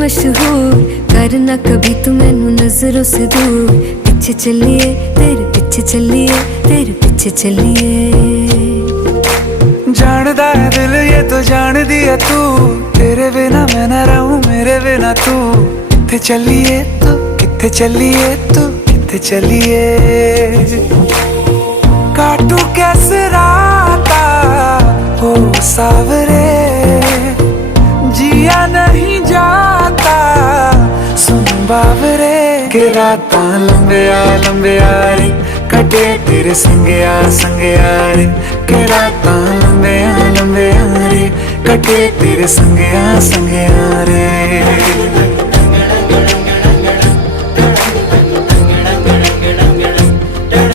मशहूर, करना कभी तू मैनू नजरों से दूर। पीछे चलिए तेरे पीछे चलिए, तेरे पीछे चलिए। जानदा है दिल ये तो जान दिया तू, तेरे बिना मैं ना रहूं मेरे बिना तू। किथे चलिए तू, किथे चलिए तू, किथे चलिए। काटू कैसे राता हो सावरे, जिया नहीं जाता सुन बावरे। के रातां लंबिया लंबिया रे, कटे तेरे संगया संगया रे। के रातां लंबिया लंबिया रे, कटे तेरे संगया संगया रे।